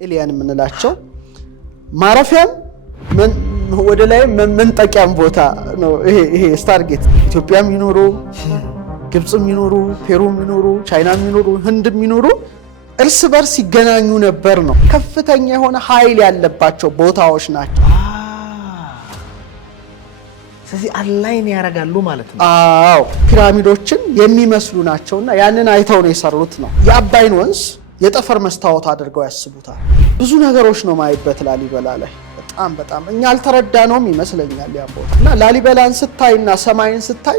ኤሊያን የምንላቸው ማረፊያም ወደ ላይ መንጠቂያም ቦታ ነው። ይሄ ስታርጌት ኢትዮጵያም ይኖሩ ግብጽም ይኖሩ ፔሩም ይኖሩ ቻይናም ይኖሩ ህንድም ይኖሩ እርስ በርስ ይገናኙ ነበር ነው። ከፍተኛ የሆነ ኃይል ያለባቸው ቦታዎች ናቸው። ስለዚህ አላይን ያረጋሉ ማለት ነው። አዎ ፒራሚዶችን የሚመስሉ ናቸውና ያንን አይተው ነው የሰሩት ነው። የአባይን ወንዝ የጠፈር መስታወት አድርገው ያስቡታል። ብዙ ነገሮች ነው ማይበት ላሊበላ ላይ በጣም እኛ አልተረዳነውም ይመስለኛል ያ ቦታ እና ላሊበላን ስታይና ሰማይን ስታይ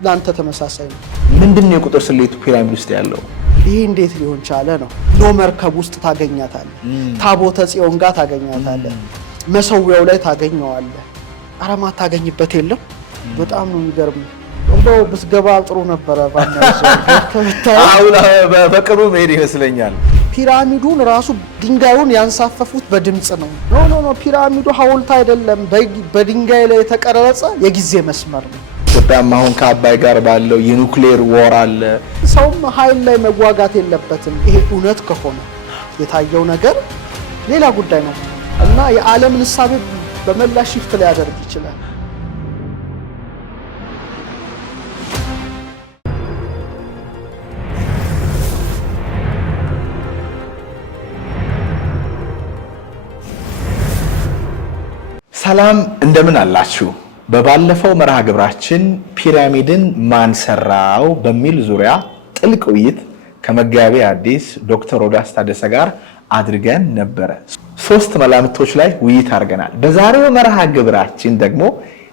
ላንተ ተመሳሳይ ነው። ምንድነው የቁጥር ስሌቱ ፒራሚድ ውስጥ ያለው? ይሄ እንዴት ሊሆን ቻለ ነው። ኖ መርከብ ውስጥ ታገኛታለህ፣ ታቦተ ጽዮን ጋር ታገኛታለህ፣ መሰዊያው ላይ ታገኘዋለህ። አረማ ታገኝበት የለም። በጣም ነው የሚገርም። እንደው ብትገባ ጥሩ ነበረ። አሁን በቅርቡ መሄድ ይመስለኛል። ፒራሚዱን ራሱ ድንጋዩን ያንሳፈፉት በድምጽ ነው። ኖ ፒራሚዱ ሐውልት አይደለም፣ በድንጋይ ላይ የተቀረጸ የጊዜ መስመር ነው። ኢትዮጵያም አሁን ከአባይ ጋር ባለው የኑክሌር ወር አለ። ሰውም ኃይል ላይ መዋጋት የለበትም። ይሄ እውነት ከሆነ የታየው ነገር ሌላ ጉዳይ ነው እና የዓለምን እሳቤ በመላ ሽፍት ላይ ያደርግ ይችላል። ሰላም እንደምን አላችሁ? በባለፈው መርሃ ግብራችን ፒራሚድን ማን ሰራው በሚል ዙሪያ ጥልቅ ውይይት ከመጋቢ ሐዲስ ዶክተር ሮዳስ ታደሰ ጋር አድርገን ነበረ። 3 መላምቶች ላይ ውይይት አድርገናል። በዛሬው መርሃ ግብራችን ደግሞ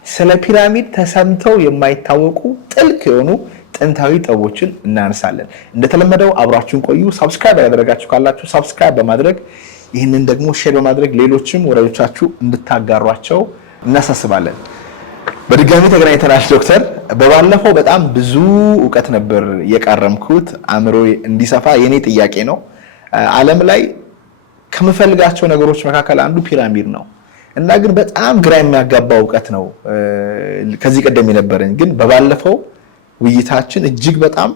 ስለ ፒራሚድ ተሰምተው የማይታወቁ ጥልቅ የሆኑ ጥንታዊ ጥበቦችን እናነሳለን። እንደተለመደው አብራችሁን ቆዩ። ሰብስክራይብ ያደረጋችሁ ካላችሁ ሰብስክራይብ በማድረግ ይህንን ደግሞ ሼር በማድረግ ሌሎችም ወዳጆቻችሁ እንድታጋሯቸው እናሳስባለን። በድጋሚ ተገናኝተናል ዶክተር። በባለፈው በጣም ብዙ ዕውቀት ነበር የቃረምኩት፣ አእምሮ እንዲሰፋ የኔ ጥያቄ ነው። ዓለም ላይ ከመፈልጋቸው ነገሮች መካከል አንዱ ፒራሚድ ነው እና ግን በጣም ግራ የሚያጋባ ዕውቀት ነው ከዚህ ቀደም የነበረኝ። ግን በባለፈው ውይይታችን እጅግ በጣም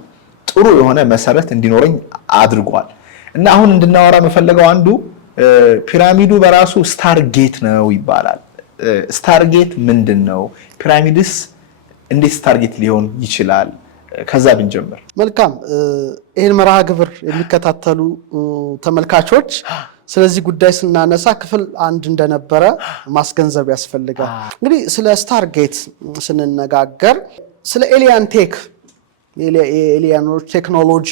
ጥሩ የሆነ መሰረት እንዲኖረኝ አድርጓል እና አሁን እንድናወራ የምፈልገው አንዱ ፒራሚዱ በራሱ ስታርጌት ነው ይባላል። ስታርጌት ምንድነው? ፒራሚድስ እንዴት ስታርጌት ሊሆን ይችላል? ከዛ ብንጀምር መልካም። ይሄን መርሃ ግብር የሚከታተሉ ተመልካቾች ስለዚህ ጉዳይ ስናነሳ ክፍል 1 እንደነበረ ማስገንዘብ ያስፈልጋል። እንግዲህ ስለ ስታርጌት ስንነጋገር ስለ ኤሊያን ቴክ የኤሊያኖች ቴክኖሎጂ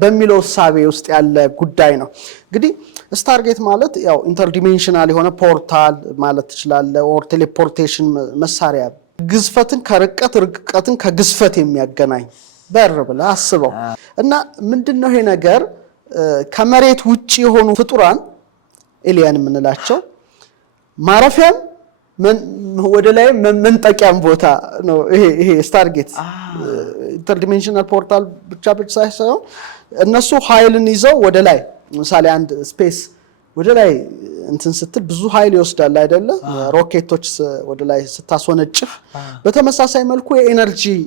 በሚለው እሳቤ ውስጥ ያለ ጉዳይ ነው። እንግዲህ ስታርጌት ማለት ያው ኢንተርዲሜንሽናል የሆነ ፖርታል ማለት ትችላለህ፣ ኦር ቴሌፖርቴሽን መሳሪያ፣ ግዝፈትን ከርቀት ርቀትን ከግዝፈት የሚያገናኝ በር ብለህ አስበው እና ምንድነው ይሄ ነገር ከመሬት ውጪ የሆኑ ፍጡራን ኤሊያን የምንላቸው ማረፊያም ወደ ላይ መንጠቂያም ቦታ ነው። ይሄ ስታርጌት ኢንተርዲሜንሽናል ፖርታል ብቻ ሳይሆን እነሱ ኃይልን ይዘው ወደ ላይ ለምሳሌ አንድ ስፔስ ወደ ላይ እንትን ስትል ብዙ ኃይል ይወስዳል አይደለ? ሮኬቶች ወደ ላይ ስታስወነጭፍ በተመሳሳይ መልኩ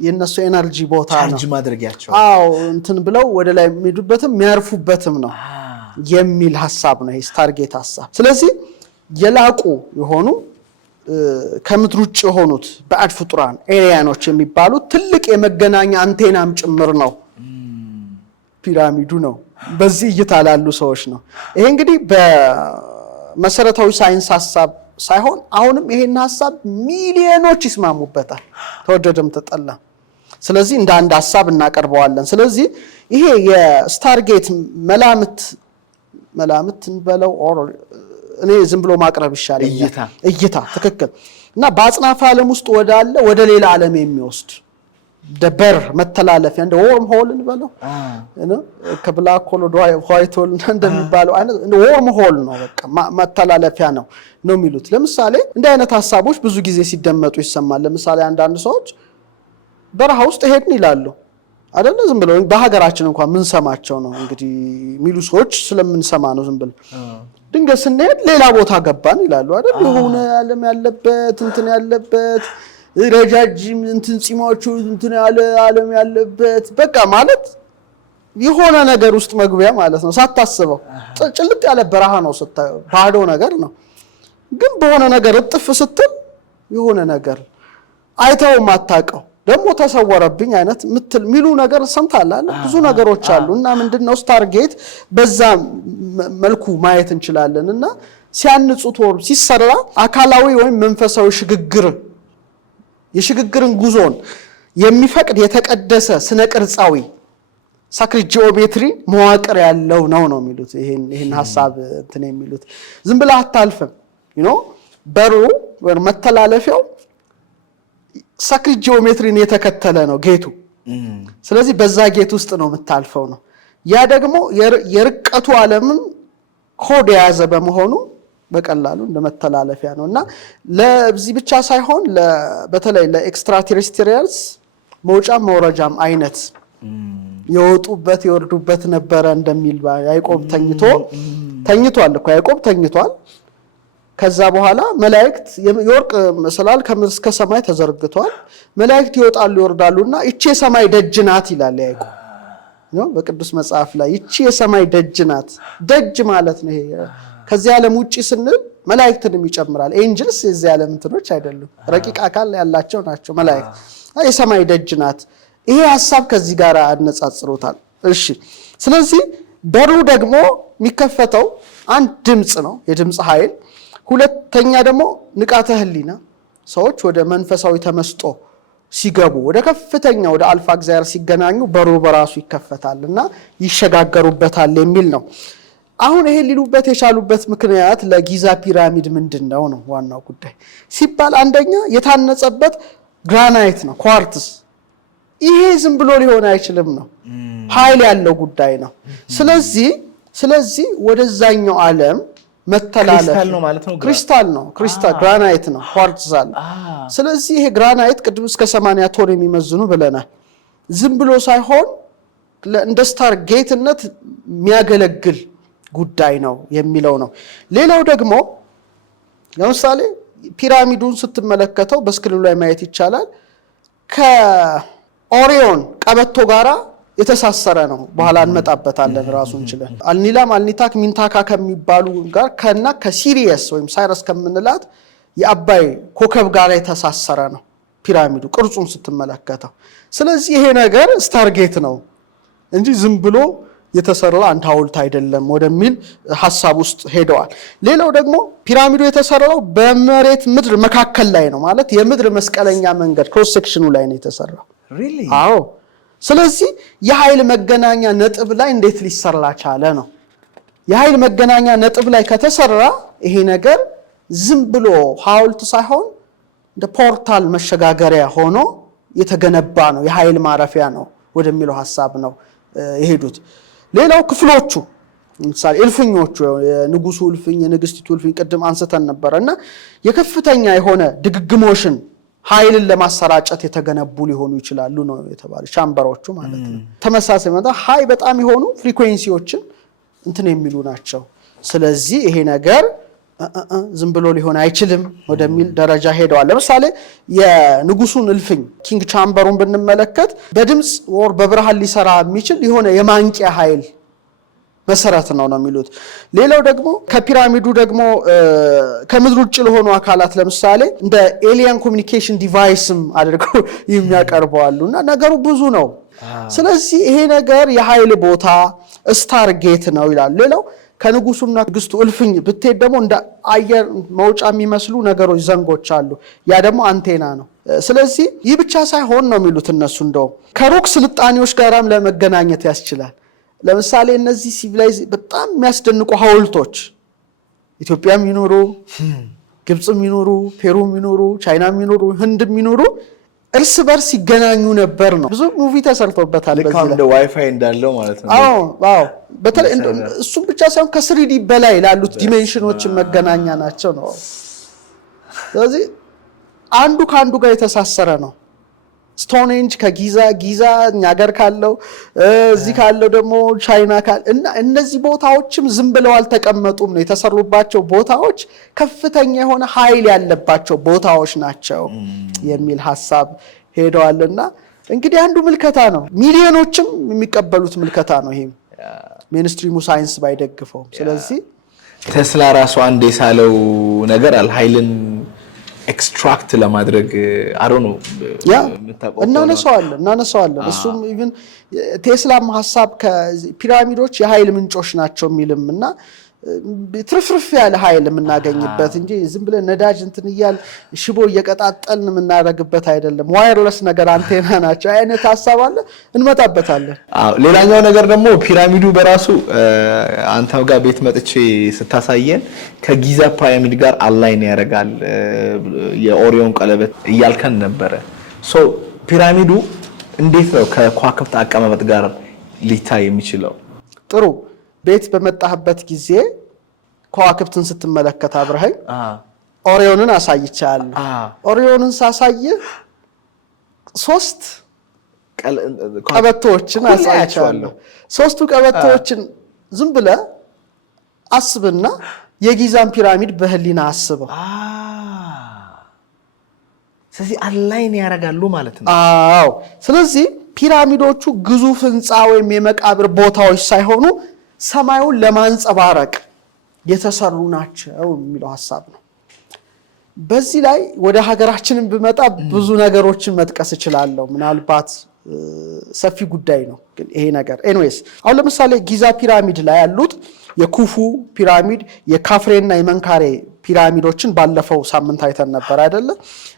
የነሱ ኤነርጂ ቦታ ነው ቻርጅ ማድረጊያቸው። አዎ እንትን ብለው ወደ ላይ የሚሄዱበትም የሚያርፉበትም ነው የሚል ሐሳብ ነው ይሄ ስታርጌት ሐሳብ። ስለዚህ የላቁ የሆኑ ከምድር ውጭ የሆኑት ባዕድ ፍጡራን ኤሊያኖች የሚባሉት ትልቅ የመገናኛ አንቴናም ጭምር ነው ፒራሚዱ ነው። በዚህ እይታ ላሉ ሰዎች ነው። ይሄ እንግዲህ በመሰረታዊ ሳይንስ ሐሳብ ሳይሆን አሁንም ይሄን ሐሳብ ሚሊዮኖች ይስማሙበታል ተወደደም ተጠላ። ስለዚህ እንደ አንድ ሐሳብ እናቀርበዋለን። ስለዚህ ይሄ የስታርጌት መላምት እንበለው ኦር እኔ ዝም ብሎ ማቅረብ ይሻላል። እይታ ትክክል እና በአጽናፈ ዓለም ውስጥ ወደ ሌላ ዓለም የሚወስድ ደበር መተላለፊያ እንደ ወርም ሆል እንበለው ከብላክ ሆል ወደ ዋይት ሆል እንደሚባለው አይነት ወርም ሆል ነው። በቃ መተላለፊያ ነው የሚሉት። ለምሳሌ እንደ አይነት ሐሳቦች ብዙ ጊዜ ሲደመጡ ይሰማል። ለምሳሌ አንዳንድ ሰዎች በረሃ ውስጥ ሄድን ይላሉ አይደለ? ዝም ብለው በሀገራችን እንኳን ምን ሰማቸው ነው እንግዲህ ሚሉ ሰዎች ስለምንሰማ ነው። ዝም ብለው ድንገት ስንሄድ ሌላ ቦታ ገባን ይላሉ አይደል? የሆነ ዓለም ያለበት እንትን ያለበት ረጃጅም እንትን ጺማዎቹ እንትን ያለ ዓለም ያለበት በቃ ማለት የሆነ ነገር ውስጥ መግቢያ ማለት ነው ሳታስበው ጭልጥ ያለ በረሃ ነው ስታየው ባዶ ነገር ነው ግን በሆነ ነገር እጥፍ ስትል የሆነ ነገር አይተው ማታቀው ደግሞ ተሰወረብኝ አይነት ምትል ሚሉ ነገር ሰምታላል ብዙ ነገሮች አሉና ምንድነው ስታርጌት በዛ መልኩ ማየት እንችላለንና ሲያንጹት ወር ሲሰራ አካላዊ ወይም መንፈሳዊ የሽግግርን ጉዞን የሚፈቅድ የተቀደሰ ስነ ቅርጻዊ ሳክሪድ ጂኦሜትሪ መዋቅር ያለው ነው የሚሉት ይሄን ሐሳብ እንትን የሚሉት ዝም ብለ አታልፈም በሩ ወር መተላለፊያው ሳክሪድ ጂኦሜትሪን የተከተለ ነው ጌቱ ስለዚህ በዛ ጌት ውስጥ ነው የምታልፈው ነው ያ ደግሞ የርቀቱ ዓለምን ኮድ የያዘ በመሆኑ በቀላሉ እንደመተላለፊያ ነውና ለዚህ ብቻ ሳይሆን በተለይ ለኤክስትራ ቴሬስትሪያልስ መውጫ መውረጃም አይነት የወጡበት ይወርዱበት ነበር እንደሚል ያዕቆብ ተኝቷል እኮ ያዕቆብ ተኝቷል ከዛ በኋላ መላእክት የወርቅ መሰላል እስከ ሰማይ ተዘርግቷል መላእክት ይወጣሉ ይወርዳሉና እቺ የሰማይ ደጅ ናት ይላል ያዕቆብ ነው በቅዱስ መጽሐፍ ላይ እቺ የሰማይ ደጅ ናት ደጅ ማለት ነው ይሄ ከዚህ ዓለም ውጪ ስንል መላእክትንም ይጨምራል ኤንጅልስ የዚህ ዓለም እንትኖች አይደሉም ረቂቅ አካል ያላቸው ናቸው መላእክት የሰማይ ደጅ ናት ይሄ ሐሳብ ከዚህ ጋር አነጻጽሮታል እሺ ስለዚህ በሩ ደግሞ የሚከፈተው አንድ ድምጽ ነው የድምጽ ኃይል ሁለተኛ ደግሞ ንቃተ ህሊና ሰዎች ወደ መንፈሳዊ ተመስጦ ሲገቡ ወደ ከፍተኛ ወደ አልፋ እግዚአብሔር ሲገናኙ በሩ በራሱ ይከፈታልና ይሸጋገሩበታል የሚል ነው አሁን ይሄ ሊሉበት የቻሉበት ምክንያት ለጊዛ ፒራሚድ ምንድነው ነው ዋናው ጉዳይ ሲባል አንደኛ የታነጸበት ግራናይት ነው ኳርትስ ይሄ ዝም ብሎ ሊሆን አይችልም ነው ኃይል ያለው ጉዳይ ነው ስለዚህ ወደዛኛው ዓለም መተላለፍ ክሪስታል ነው ግራናይት ነው ኳርትዛል ስለዚህ ይሄ ግራናይት ቅድም እስከ 80 ቶን የሚመዝኑ ብለናል ዝም ብሎ ሳይሆን እንደ ስታር ጌትነት የሚያገለግል ጉዳይ ነው የሚለው ነው ሌላው ደግሞ ለምሳሌ ፒራሚዱን ስትመለከተው በስክሪኑ ላይ ማየት ይቻላል ከኦሪዮን ቀበቶ ጋራ የተሳሰረ ነው በኋላ እንመጣበታለን ራሱን እንችላለን አልኒላም አልኒታክ ሚንታካ ከሚባሉ ጋር ከሲሪየስ ወይም ሳይረስ ከምንላት የአባይ ኮከብ ጋር የተሳሰረ ነው ፒራሚዱ ቅርጹን ስትመለከተው ስለዚህ ይሄ ነገር ስታርጌት ነው እንጂ ዝም ብሎ የተሰራ አንድ ሐውልት አይደለም ወደሚል ሐሳብ ውስጥ ሄደዋል ሌላው ደግሞ ፒራሚዱ የተሰራው በመሬት ምድር መካከል ላይ ነው ማለት የምድር መስቀለኛ መንገድ ክሮስ ሴክሽኑ ላይ ነው የተሰራው really አዎ ስለዚህ የኃይል መገናኛ ነጥብ ላይ እንዴት ሊሰራ ቻለ ነው የኃይል መገናኛ ነጥብ ላይ ከተሰራ ይሄ ነገር ዝም ብሎ ሐውልት ሳይሆን እንደ ፖርታል መሸጋገሪያ ሆኖ የተገነባ ነው የኃይል ማረፊያ ነው ወደሚለው ሐሳብ ነው የሄዱት ሌላው ክፍሎቹ ምሳሌ እልፍኞቹ የንጉሱ እልፍኝ የንግስቲቱ እልፍኝ ቀደም አንስተን ነበርና የከፍተኛ የሆነ ድግግሞሽን ኃይልን ለማሰራጨት የተገነቡ ሊሆኑ ይችላሉ ነው የተባለው ቻምበሮቹ ማለት ነው ተመሳሳይ ማለት ሃይ በጣም የሆኑ ፍሪኩዌንሲዎችን እንትን የሚሉ ናቸው ስለዚህ ይሄ ነገር ዝም ብሎ ሊሆን አይችልም ወደሚል ደረጃ ሄደዋል ለምሳሌ የንጉሱን እልፍኝ ኪንግ ቻምበሩን ብንመለከት በድምጽ ወር በብርሃን ሊሰራ የሚችል የሆነ የማንቂያ ኃይል መሰረት ነው የሚሉት ሌላው ደግሞ ከፒራሚዱ ደግሞ ከምድር ውጭ ለሆኑ አካላት ለምሳሌ እንደ ኤሊየን ኮሙኒኬሽን ዲቫይስም አድርገው የሚያቀርበዋሉና ነገሩ ብዙ ነው ስለዚህ ይሄ ነገር የኃይል ቦታ ስታር ጌት ነው ይላል ሌላው ከንጉሱና ንግስቱ እልፍኝ ብትሄድ ደግሞ እንደ አየር መውጫ የሚመስሉ ነገሮች ዘንጎች አሉ ያ ደግሞ አንቴና ነው ስለዚህ ይህ ብቻ ሳይሆን ነው የሚሉት እነሱ እንደው ከሩቅ ስልጣኔዎች ጋራም ለመገናኘት ያስችላል ለምሳሌ እነዚህ ሲቪላይዝ በጣም የሚያስደንቁ ሐውልቶች ኢትዮጵያም ይኖሩ ግብጽም ይኖሩ ፔሩም ይኖሩ ቻይናም ይኖሩ ህንድም ይኖሩ እርስ በርስ ይገናኙ ነበር ነው ብዙ ሙቪ ተሰርቶበታል በዚህ ላይ እንደ ዋይፋይ እንዳለው ማለት ነው አዎ በተለይ እሱ ብቻ ሳይሆን ከ3D በላይ ላሉት ዲሜንሽኖች መገናኛ ናቸው ነው ስለዚህ አንዱ ካንዱ ጋር የተሳሰረ ነው ስቶኔንጅ ከጊዛ ኛገር ካለው እዚህ ካለው ደግሞ ቻይና እና እነዚህ ቦታዎችም ዝም ብለው አልተቀመጡም ነው የተሰሩባቸው ቦታዎች ከፍተኛ የሆነ ኃይል ያለባቸው ቦታዎች ናቸው የሚል ሐሳብ ሄደዋልና እንግዲህ አንዱ ምልከታ ነው። ሚሊዮኖችም የሚቀበሉት ምልከታ ነው። ይሄ ሜንስትሪሙ ሳይንስ ባይደግፈው። ስለዚህ ቴስላ ራሱ አንድ የሳለው ነገር አለ ኃይልን ኤክስትራክት ለማድረግ አሮ ነው እናነሳዋለን። እሱም ኢቭን ቴስላም ሐሳብ ከፒራሚዶች የኃይል ምንጮች ናቸው የሚልም እና ትርፍርፍ ያለ ኃይል የምናገኝበት እንጂ ዝም ብለን ነዳጅ እንትን እያል ሽቦ እየቀጣጠልን የምናደርግበት አይደለም። ዋየርለስ ነገር አንቴና ናቸው አይነት ሐሳብ አለ፣ እንመጣበታለን። ሌላኛው ነገር ደግሞ ፒራሚዱ በራሱ አንተው ጋር ቤት መጥቼ ስታሳየን ከጊዛ ፒራሚድ ጋር አላይን ያደርጋል የኦሪዮን ቀለበት እያልከን ነበረ። ሶ ፒራሚዱ እንዴት ነው ከከዋክብት አቀማመጥ ጋር ሊታይ የሚችለው? ጥሩ ቤት በመጣህበት ጊዜ ከዋክብትን ስትመለከት አብረኸኝ ኦሪዮንን አሳይቻለሁ። ኦሪዮንን ሳሳይህ 3 ቀበቶዎችን አሳይቻለሁ። 3ቱ ቀበቶዎችን ዝም ብለህ አስብና የጊዛን ፒራሚድ በህሊና አስበው። ስለዚህ አላይን ያደርጋሉ ማለት ነው። አዎ። ስለዚህ ፒራሚዶቹ ግዙፍ ህንፃ ወይም የመቃብር ቦታዎች ሳይሆኑ ሰማዩን ለማንጸባረቅ የተሰሩ ናቸው የሚለው ሐሳብ ነው። በዚህ ላይ ወደ ሀገራችንን ብመጣ ብዙ ነገሮችን መጥቀስ እችላለሁ። ምናልባት ሰፊ ጉዳይ ነው ግን ይሄ ነገር ኤኒዌይስ አሁን ለምሳሌ ጊዛ ፒራሚድ ላይ ያሉት የኩፉ ፒራሚድ የካፍሬና የመንካሬ ፒራሚዶችን ባለፈው ሳምንት አይተን ነበር አይደለ?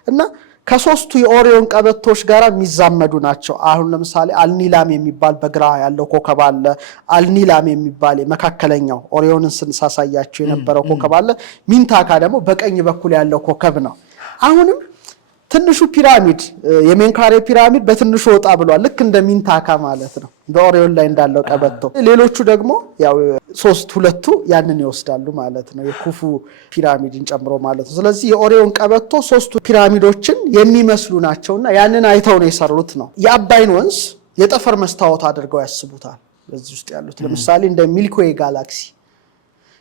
እና ከሶስቱ የኦሪዮን ቀበቶች ጋር የሚዛመዱ ናቸው። አሁን ለምሳሌ አልኒላም የሚባል በግራ ያለው ኮከብ አለ። አልኒላም የሚባል መካከለኛው ኦሪዮንን ስንሳሳያቸው የነበረው ኮከብ አለ። ሚንታካ ደግሞ በቀኝ በኩል ያለው ኮከብ ነው። አሁንም ትንሹ ፒራሚድ የሜንካሬ ፒራሚድ በትንሹ ወጣ ብሏል። ልክ እንደ ሚንታካ ማለት ነው፣ እንደ ኦሪዮን ላይ እንዳለው ቀበቶ። ሌሎቹ ደግሞ ያው 2ቱ ያንን ይወስዳሉ ማለት ነው፣ የኩፉ ፒራሚድን ጨምሮ ማለት ነው። ስለዚህ የኦሪዮን ቀበቶ 3ቱ ፒራሚዶችን የሚመስሉ ናቸውና ያንን አይተው ነው የሰሩት ነው። የአባይን ወንዝ የጠፈር መስታወት አድርገው ያስቡታል። በዚህ ውስጥ ያሉት ለምሳሌ እንደ ሚልኪ ዌይ ጋላክሲ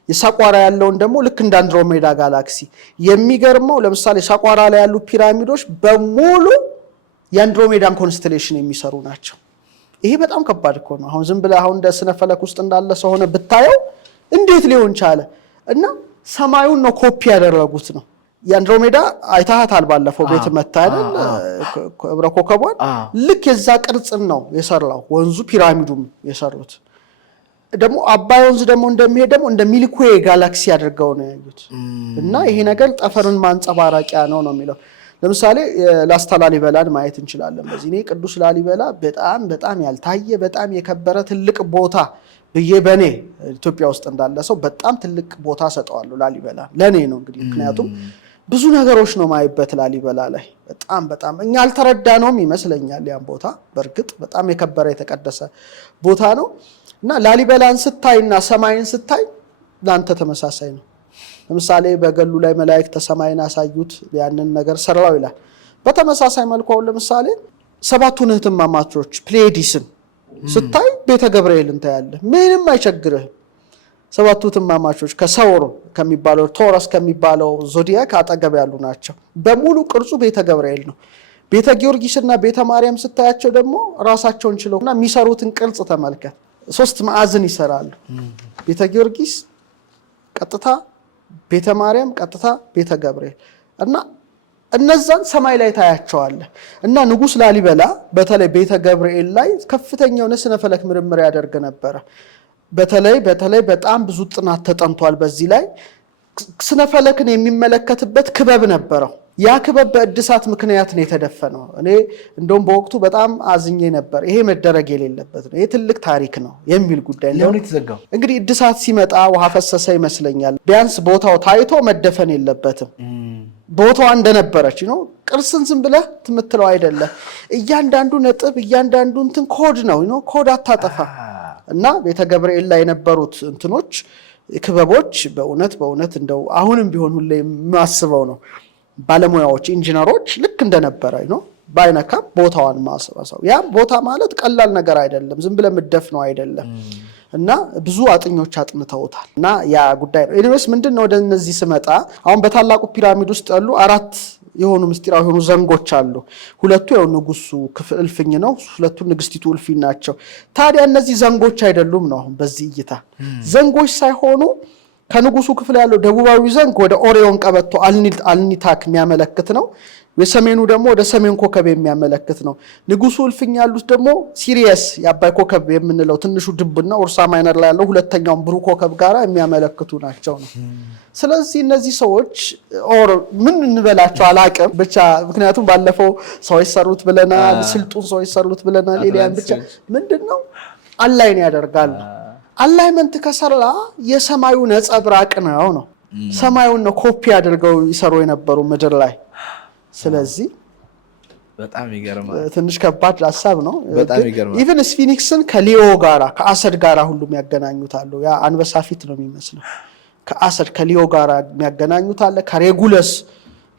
የሳቋራ ያለውን ደግሞ ልክ እንደ አንድሮሜዳ ጋላክሲ። የሚገርመው ለምሳሌ ሳቋራ ላይ ያሉ ፒራሚዶች በሙሉ የአንድሮሜዳን ኮንስቴሌሽን የሚሰሩ ናቸው። ይሄ በጣም ከባድ እኮ ነው። አሁን ዝም ብለህ አሁን እንደ ስነ ፈለክ ውስጥ እንዳለ ሰው ሆነ ብታየው እንዴት ሊሆን ቻለ? እና ሰማዩን ነው ኮፒ ያደረጉት ነው። የአንድሮሜዳ አይታሃታል ባለፈው ቤት መታ አይደል? ክብረ ኮከቧን ልክ የዛ ቅርጽን ነው የሰራው ወንዙ ፒራሚዱም የሰሩት። ደግሞ አባይ ወንዝ ደግሞ እንደሚሄድ ደግሞ እንደ ሚልኪ ዌይ ጋላክሲ አድርገው ነው ያዩት። እና ይሄ ነገር ጠፈርን ማንጸባረቂያ ነው የሚለው። ለምሳሌ ላስታ ላሊበላን ማየት እንችላለን። በዚህ እኔ ቅዱስ ላሊበላ በጣም ያልታየ በጣም የከበረ ትልቅ ቦታ ብዬ በኔ ኢትዮጵያ ውስጥ እንዳለ ሰው በጣም ትልቅ ቦታ ሰጠዋለሁ ላሊበላ ለኔ ነው እንግዲህ። ምክንያቱም ብዙ ነገሮች ነው ማይበት ላሊበላ ላይ በጣም እኛ አልተረዳነውም ይመስለኛል ያን ቦታ። በርግጥ በጣም የከበረ የተቀደሰ ቦታ ነው። እና ላሊበላን ስታይና ሰማይን ስታይ ላንተ ተመሳሳይ ነው። ለምሳሌ በገሉ ላይ መላእክት ሰማይን አሳዩት ያንን ነገር ሰራው ይላል። በተመሳሳይ መልኩ አሁን ለምሳሌ 7ቱን እህትማማቾች ፕሌዲስን ስታይ ቤተ ገብርኤልን ታያለህ። ምንም አይቸግርህም። 7ቱ እህትማማቾች ከሰውር ከሚባለው ቶረስ ከሚባለው ዞዲያክ አጠገብ ያሉ ናቸው። በሙሉ ቅርጹ ቤተ ገብርኤል ነው። ቤተ ጊዮርጊስና ቤተ ማርያም ስታያቸው ደግሞ ራሳቸውን ችለውና የሚሰሩትን ቅርጽ ተመልከት። 3 ማዕዘን ይሰራሉ። ቤተ ጊዮርጊስ ቀጥታ፣ ቤተ ማርያም ቀጥታ፣ ቤተ ገብርኤል እና እነዛን ሰማይ ላይ ታያቸዋለህ። እና ንጉስ ላሊበላ በተለይ ቤተ ገብርኤል ላይ ከፍተኛ የሆነ ስነ ፈለክ ምርምር ያደርግ ነበር። በተለይ በጣም ብዙ ጥናት ተጠንቷል። በዚህ ላይ ስነ ፈለክን የሚመለከትበት ክበብ ነበረው። ያ ክበብ በእድሳት ምክንያት ነው የተደፈነው። እኔ እንደውም በወቅቱ በጣም አዝኜ ነበር። ይሄ መደረግ የሌለበት ነው፣ ይሄ ትልቅ ታሪክ ነው የሚል ጉዳይ ነው የተዘጋው። እንግዲህ እድሳት ሲመጣ ውሃ ፈሰሰ ይመስለኛል። ቢያንስ ቦታው ታይቶ መደፈን የለበትም። ቦታው እንደነበረች ነው። ቅርስን ዝም ብለህ ትምትለው አይደለም። እያንዳንዱ ነጥብ እያንዳንዱ እንትን ኮድ ነው ኮድ አታጠፋ። እና ቤተ ገብርኤል ላይ የነበሩት እንትኖች ክበቦች በእውነት እንደው አሁንም ቢሆን ሁሌ የማስበው ነው ባለሙያዎች ኢንጂነሮች ልክ እንደነበረ ባይነካ ቦታዋን ማሰባሰብ። ያ ቦታ ማለት ቀላል ነገር አይደለም፣ ዝም ብለህ ምደፍ ነው አይደለም። እና ብዙ አጥኞች አጥንተውታል። እና ያ ጉዳይ ነው። ኤኒዌይስ ምንድነው ወደ እነዚህ ስመጣ አሁን በታላቁ ፒራሚድ ውስጥ ያሉ 4 የሆኑ ምስጢራዊ የሆኑ ዘንጎች አሉ። ሁለቱ ያው ንጉሱ ክፍል እልፍኝ ነው፣ ሁለቱ ንግስቲቱ እልፍኝ ናቸው። ታዲያ እነዚህ ዘንጎች አይደሉም ነው አሁን በዚህ እይታ ዘንጎች ሳይሆኑ ከንጉሱ ክፍል ያለው ደቡባዊ ዘንግ ወደ ኦሪዮን ቀበቶ አልኒታክ የሚያመለክት ነው። የሰሜኑ ደግሞ ወደ ሰሜን ኮከብ የሚያመለክት ነው። ንጉሱ እልፍኝ ያሉት ደግሞ ሲሪየስ የአባይ ኮከብ የምንለው ትንሹ ድብና ኡርሳ ማይነር ላይ ያለው ሁለተኛው ብሩ ኮከብ ጋራ የሚያመለክቱ ናቸው ነው። ስለዚህ እነዚህ ሰዎች ምን እንበላቸው አላቅም ብቻ ምክንያቱም ባለፈው ሰዎች ሰሩት ብለናል፣ ስልጡን ሰዎች ሰሩት ብለናል። ኤሊያን ብቻ ምንድነው አላይን ያደርጋል። አላይመንት ከሰራ የሰማዩ ነጸብራቅ ነው። ሰማዩን ነው ኮፒ አድርገው ይሰሩ የነበሩ ምድር ላይ። ስለዚህ በጣም ይገርማል። ትንሽ ከባድ ሐሳብ ነው። በጣም ይገርማል። ኢቭን ስፊኒክስን ከሊዮ ጋራ ከአሰድ ጋራ ሁሉም ያገናኙታሉ። ያ አንበሳ ፊት ነው የሚመስለው። ከአሰድ ከሊዮ ጋራ የሚያገናኙታል። ከሬጉለስ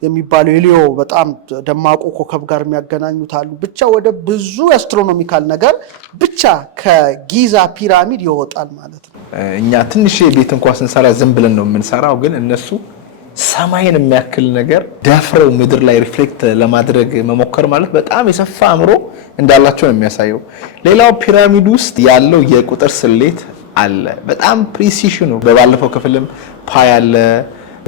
የሚባለው የሊዮ በጣም ደማቁ ኮከብ ጋር የሚያገናኙታሉ። ብቻ ወደ ብዙ አስትሮኖሚካል ነገር ብቻ ከጊዛ ፒራሚድ ይወጣል ማለት ነው። እኛ ትንሽ ቤት እንኳን ስንሰራ ዝም ብለን ነው የምንሰራው፣ ግን እነሱ ሰማይን የሚያክል ነገር ደፍረው ምድር ላይ ሪፍሌክት ለማድረግ መሞከር ማለት በጣም የሰፋ አእምሮ እንዳላቸው ነው የሚያሳየው። ሌላው ፒራሚድ ውስጥ ያለው የቁጥር ስሌት አለ። በጣም ፕሪሲሽኑ በባለፈው ክፍልም ፓይ አለ፣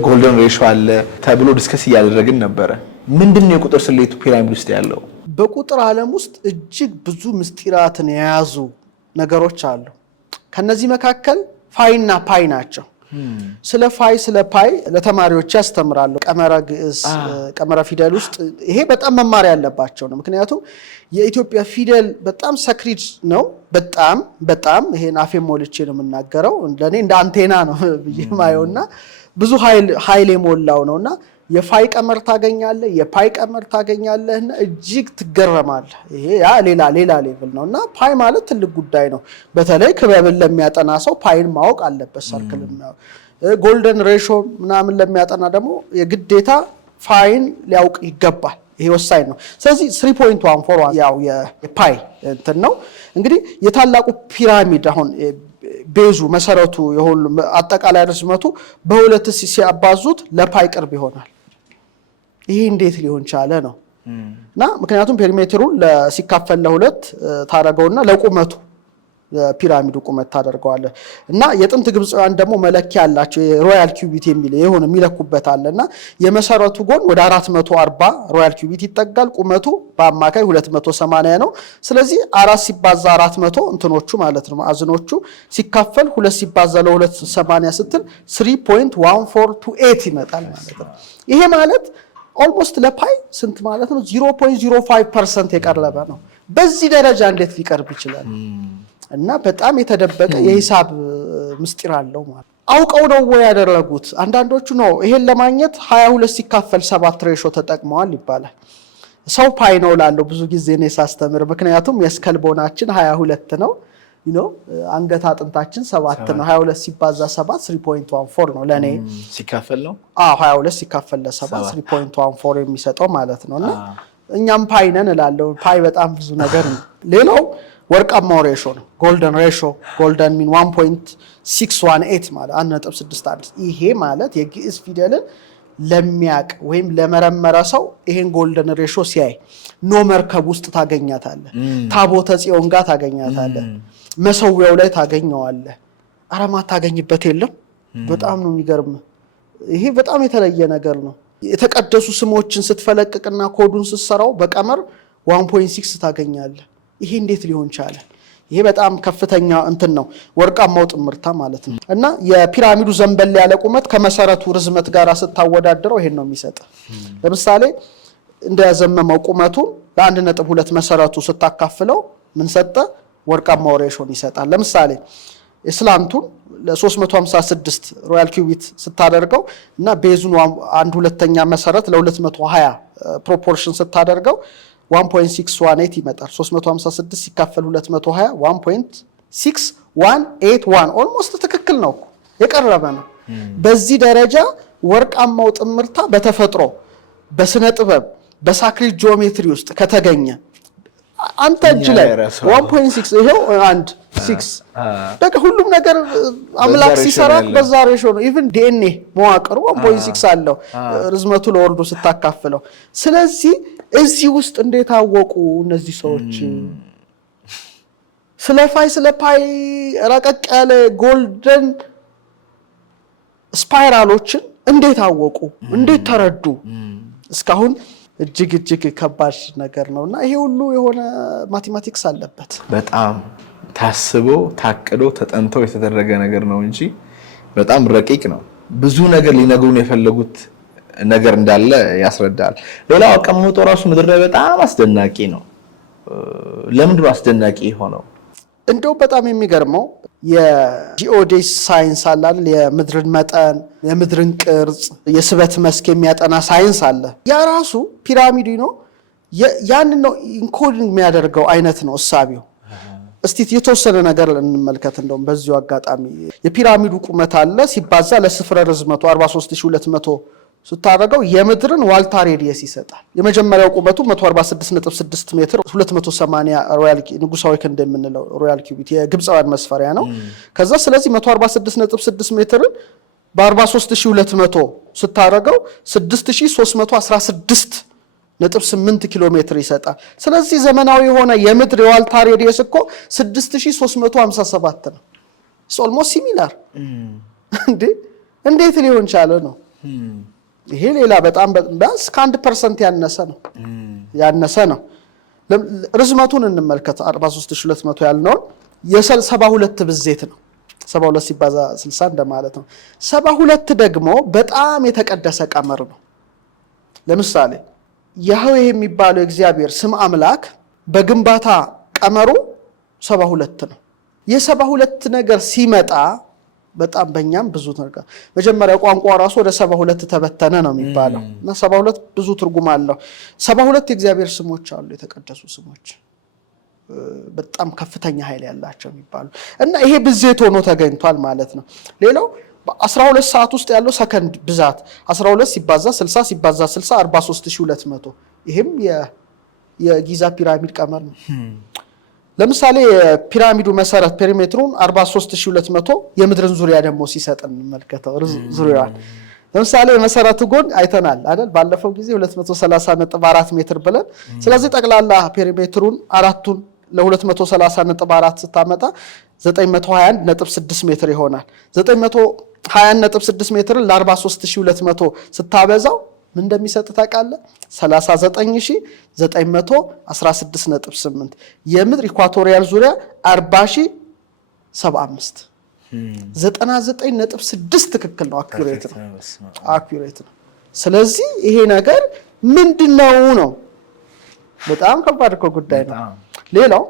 ጎልደን ሬሾ አለ ተብሎ ዲስከስ እያደረግን ነበረ። ምንድነው የቁጥር ስሌቱ ፒራሚድ ውስጥ ያለው? በቁጥር ዓለም ውስጥ እጅግ ብዙ ምስጢራትን የያዙ ነገሮች አሉ። ከነዚህ መካከል ፋይና ፓይ ናቸው። ስለ ፋይ ስለ ፓይ ለተማሪዎች ያስተምራሉ። ቀመረ ግዕዝ ቀመረ ፊደል ውስጥ ይሄ በጣም መማር ያለባቸው ነው። ምክንያቱም የኢትዮጵያ ፊደል በጣም ሰክሪድ ነው። በጣም ይሄን አፌ ሞልቼ ነው የምናገረው። ለኔ እንደ አንቴና ነው ብዬ ማየውና ብዙ ኃይል የሞላው ነውና የፋይ ቀመር ታገኛለህ፣ የፓይ ቀመር ታገኛለህና እጅግ ትገረማለህ። ይሄ ያ ሌላ ሌቭል ነውና ፓይ ማለት ትልቅ ጉዳይ ነው። በተለይ ክበብን ለሚያጠና ሰው ፓይን ማወቅ አለበት። ሰርክል ጎልደን ሬሾ ምናምን ለሚያጠና ደግሞ የግዴታ ፋይን ሊያውቅ ይገባል። ይሄ ወሳኝ ነው። ስለዚህ 3.14 ያው የፓይ እንትን ነው። እንግዲህ የታላቁ ፒራሚድ አሁን ቤዙ መሰረቱ የሆኑ አጠቃላይ ርዝመቱ በሁለት ሲያባዙት ለፓይ ቅርብ ይሆናል። ይሄ እንዴት ሊሆን ቻለ ነው? እና ምክንያቱም ፔሪሜትሩን ሲካፈል ለሁለት ታረገውና ለቁመቱ ፒራሚዱ ቁመት ታደርገዋለህ። እና የጥንት ግብፃውያን ደግሞ መለኪያ አላቸው። የሮያል ኪዩቢት የሚል የሆነ የሚለኩበት አለና የመሰረቱ ጎን ወደ 440 ሮያል ኪዩቢት ይጠጋል። ቁመቱ በአማካይ 280 ነው። ስለዚህ 4 ሲባዛ 400 እንትኖቹ ማለት ነው ማዕዘኖቹ ሲካፈል 2 ሲባዛ ለ280 ስትል 3.1428 ይመጣል ማለት ነው። ይሄ ማለት ኦልሞስት ለፓይ ስንት ማለት ነው? 0.05% የቀረበ ነው። በዚህ ደረጃ እንዴት ሊቀርብ ይችላል? እና በጣም የተደበቀ የሂሳብ ምስጢር አለው ማለት አውቀው ነው ወይ ያደረጉት? አንዳንዶቹ ነው ይሄን ለማግኘት 22 ሲካፈል 7 ሬሾ ተጠቅመዋል ይባላል። ሰው ፓይ ነው ላለው ብዙ ጊዜ ነው ሳስተምር። ምክንያቱም የስከልቦናችን 22 ነው አንገት አጥንታችን 7 ነው። 22 ሲባዛ 7 3.14 ነው ለኔ ሲካፈል ነው። 22 ሲካፈል ለ7 3.14 የሚሰጠው ማለት ነውና እኛም ፓይ ነን እላለሁ። ፓይ በጣም ብዙ ነገር ነው። ሌላው ወርቃማው ሬሾ ነው። ጎልደን ሬሾ ጎልደን ሚን 1.618 ማለት 1.61። ይሄ ማለት የግዕዝ ፊደልን ለሚያቅ ወይም ለመረመረ ሰው ይሄን ጎልደን ሬሾ ሲያይ ኖ መርከብ ውስጥ ታገኛታለህ፣ ታቦተ ጽዮን ጋር ታገኛታለህ፣ መሰዊያው ላይ ታገኘዋለህ። አረማ ታገኝበት የለም። በጣም ነው የሚገርም። ይሄ በጣም የተለየ ነገር ነው። የተቀደሱ ስሞችን ስትፈለቅቅና ኮዱን ስትሰራው በቀመር 1.6 ታገኛለህ። ይሄ እንዴት ሊሆን ቻለ? ይሄ በጣም ከፍተኛ እንትን ነው። ወርቃማው ጥምርታ ማለት ነው። እና የፒራሚዱ ዘንበል ያለ ቁመት ከመሰረቱ ርዝመት ጋር ስታወዳድረው ይሄን ነው የሚሰጥ። ለምሳሌ እንደዘመመው ቁመቱን ለ1.2 መሰረቱ ስታካፍለው ምን ሰጠ? ወርቃማው ሬሾን ይሰጣል። ለምሳሌ እስላምቱን ለ356 ሮያል ኪዩቢት ስታደርገው እና ቤዙን 1/2 መሰረት ለ220 ፕሮፖርሽን ስታደርገው 1.618 ይመጣል። 356 ሲካፈል 220 1.6181 ኦልሞስት ትክክል ነው፣ የቀረበ ነው። በዚህ ደረጃ ወርቃማው ጥምርታ በተፈጥሮ በስነ ጥበብ በሳክሪድ ጂኦሜትሪ ውስጥ ከተገኘ አንተ እጅ ላይ 1.6 ይሄው 1.6 በቃ ሁሉም ነገር አምላክ ሲሰራ በዛ ሬሽዮ ነው። ኢቭን ዲኤንኤ መዋቅሩ 1.6 አለው ርዝመቱ ለወርዱ ስታካፍለው። ስለዚህ እዚህ ውስጥ እንዴት አወቁ እነዚህ ሰዎች ስለ ፓይ ረቀቅ ያለ ጎልደን ስፓይራሎችን እንዴት አወቁ? እንዴት ተረዱ? እስካሁን እጅግ ከባድ ነገር ነውና ይሄ ሁሉ የሆነ ማቴማቲክስ አለበት። በጣም ታስቦ ታቅዶ ተጠንቶ የተደረገ ነገር ነው እንጂ በጣም ረቂቅ ነው። ብዙ ነገር ሊነግሩን የፈለጉት ነገር እንዳለ ያስረዳል። ሌላው አቀማመጡ ራሱ ምድር ላይ በጣም አስደናቂ ነው። ለምንድን ነው አስደናቂ ሆነው? እንደው በጣም የሚገርመው የጂኦዴሲ ሳይንስ አለ አይደል? የምድርን መጠን፣ የምድርን ቅርጽ፣ የስበት መስክ የሚያጠና ሳይንስ አለ። ያ ራሱ ፒራሚድ ነው። ያን ነው ኢንኮዲንግ የሚያደርገው አይነት ነው እሳቢው። እስቲ የተወሰነ ነገር እንመልከት። እንደውም በዚሁ አጋጣሚ የፒራሚዱ ቁመት አለ ሲባዛ ለስፍረ ርዝመቱ 43200 ስታደርገው የምድርን ዋልታ ሬዲየስ ይሰጣል። የመጀመሪያው ቁመቱ 146.6 ሜትር 280 ሮያል ንጉሳዊ ክንድ የምንለው ሮያል ኪዩቢት የግብፃውያን መስፈሪያ ነው። ከዛ ስለዚህ 146.6 ሜትርን በ43200 ስታደርገው 6316.8 ኪሎ ሜትር ይሰጣል። ስለዚህ ዘመናዊ የሆነ የምድር የዋልታ ሬዲየስ እኮ 6357 ነው። ኦልሞስት ሲሚላር እንዴት ሊሆን ቻለ ነው? ይሄ ሌላ በጣም ቢያንስ ከ1% ያነሰ ነው። ርዝመቱን እንመልከት። 43200 ያልነው የ72 ብዜት ነው። 72 ሲባዛ 60 እንደማለት ነው። 72 ደግሞ በጣም የተቀደሰ ቀመር ነው። ለምሳሌ ያህዌ የሚባለው እግዚአብሔር ስም አምላክ በግንባታ ቀመሩ 72 ነው። የ72 ነገር ሲመጣ በጣም በእኛም ብዙ ነገር መጀመሪያ ቋንቋ ራሱ ወደ 72 ተበተነ ነው የሚባለው እና 72 ብዙ ትርጉም አለው። 72 የእግዚአብሔር ስሞች አሉ፣ የተቀደሱ ስሞች በጣም ከፍተኛ ኃይል ያላቸው የሚባሉ እና ይሄ ብዜት ሆኖ ተገኝቷል ማለት ነው። ሌላው በ12 ሰዓት ውስጥ ያለው ሰከንድ ብዛት 12 ሲባዛ 60 ሲባዛ 60 43200 ይሄም የጊዛ ፒራሚድ ቀመር ነው። ለምሳሌ የፒራሚዱ መሰረት ፔሪሜትሩን 43200 የምድርን ዙሪያ ደግሞ ሲሰጥን እንመልከተው። ዙሪያዋን ለምሳሌ የመሰረቱ ጎን አይተናል አይደል? ባለፈው ጊዜ 230.4 ሜትር ብለን። ስለዚህ ጠቅላላ ፔሪሜትሩን አራቱን ለ230.4 ስታመጣ 921.6 ሜትር ይሆናል። 921.6 ሜትርን ለ43200 ስታበዛው ምን እንደሚሰጥ ታውቃለህ? 39916.8 የምድር ኢኳቶሪያል ዙሪያ 40075 99.6 ትክክል ነው። አኩሬት ነው። ስለዚህ ይሄ ነገር ምንድነው ነው? በጣም ከባድ እኮ ጉዳይ ነው። ሌላው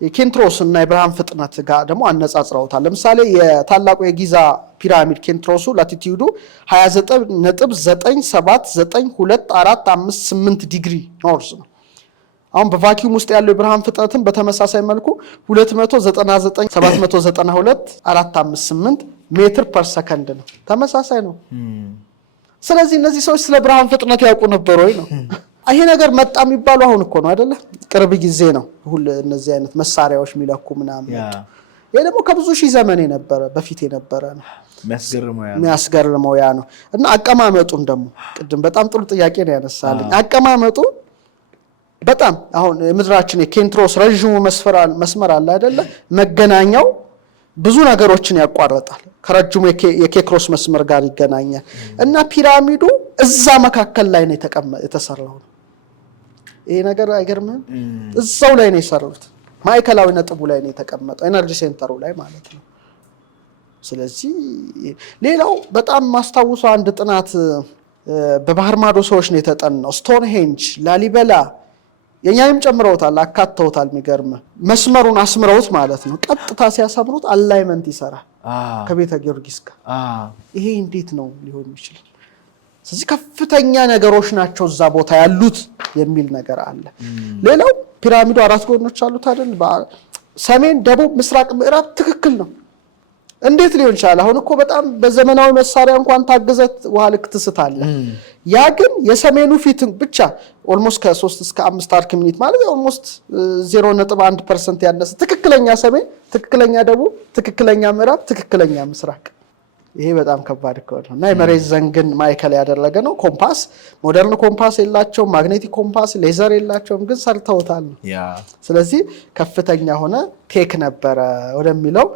የኬንትሮስ እና የብርሃን ፍጥነት ጋር ደግሞ አነጻጽረውታል። ለምሳሌ የታላቁ የጊዛ ፒራሚድ ኬንትሮሱ ላቲቲዩዱ 29.9792458 ዲግሪ ኖርዝ ነው። አሁን በቫኪዩም ውስጥ ያለው የብርሃን ፍጥነትን በተመሳሳይ መልኩ 299,792,458 ሜትር ፐር ሰከንድ ነው። ተመሳሳይ ነው። ስለዚህ እነዚህ ሰዎች ስለ ብርሃን ፍጥነት ያውቁ ነበር ወይ ነው? ይሄ ነገር መጣ የሚባለው አሁን እኮ ነው አይደለ? ቅርብ ጊዜ ነው ሁሉ እነዚህ አይነት መሳሪያዎች የሚለኩ ምናምን። ይሄ ደግሞ ከብዙ ሺህ ዘመን በፊት የነበረ ነው። የሚያስገርመው ያ ነው። እና አቀማመጡን ደግሞ ቅድም በጣም ጥሩ ጥያቄ ነው ያነሳልኝ። አቀማመጡ በጣም አሁን ምድራችን የኬንትሮስ ረጅሙ መስመር አለ አይደለ? መገናኛው ብዙ ነገሮችን ያቋርጣል። ከረጅሙ የኬክሮስ መስመር ጋር ይገናኛል እና ፒራሚዱ እዛ መካከል ላይ ነው የተሰራው። ይሄ ነገር አይገርምም? እዛው ላይ ነው የሰሩት። ማዕከላዊ ነጥቡ ላይ ነው የተቀመጠው፣ ኤነርጂ ሴንተሩ ላይ ማለት ነው። ስለዚህ ሌላው በጣም ማስታወሰው አንድ ጥናት በባህር ማዶ ሰዎች ነው የተጠናው። ስቶንሄንጅ፣ ላሊበላ የኛንም ጨምረውታል፣ አካተውታል። የሚገርም መስመሩን አስምረውት ማለት ነው። ቀጥታ ሲያሰምሩት አላይመንት ይሰራል ከቤተ ጊዮርጊስ ጋር። ይሄ እንዴት ነው ሊሆን የሚችል? ስለዚህ ከፍተኛ ነገሮች ናቸው እዛ ቦታ ያሉት የሚል ነገር አለ። ሌላው ፒራሚዱ 4 ጎኖች አሉት አይደል? ሰሜን፣ ደቡብ፣ ምስራቅ፣ ምዕራብ ትክክል ነው። እንዴት ሊሆን ይችላል? አሁን እኮ በጣም በዘመናዊ መሳሪያ እንኳን ታግዘት ውሃ ልክ ትስታለህ። ያ ግን የሰሜኑ ፊት ብቻ ኦልሞስት ከ3 እስከ 5 አርክ ሚኒት ማለት ኦልሞስት 0.1% ያነሰ ትክክለኛ ሰሜን፣ ትክክለኛ ደቡብ፣ ትክክለኛ ምዕራብ፣ ትክክለኛ ምስራቅ። ይሄ በጣም ከባድ ነው እና የመሬት ዘንግን ማዕከል ያደረገ ነው። ኮምፓስ ሞደርን ኮምፓስ የላቸውም፣ ማግኔቲክ ኮምፓስ ሌዘር የላቸውም፣ ግን ሰርተውታል። ስለዚህ ከፍተኛ ሆነ ቴክ ነበረ ወደሚለው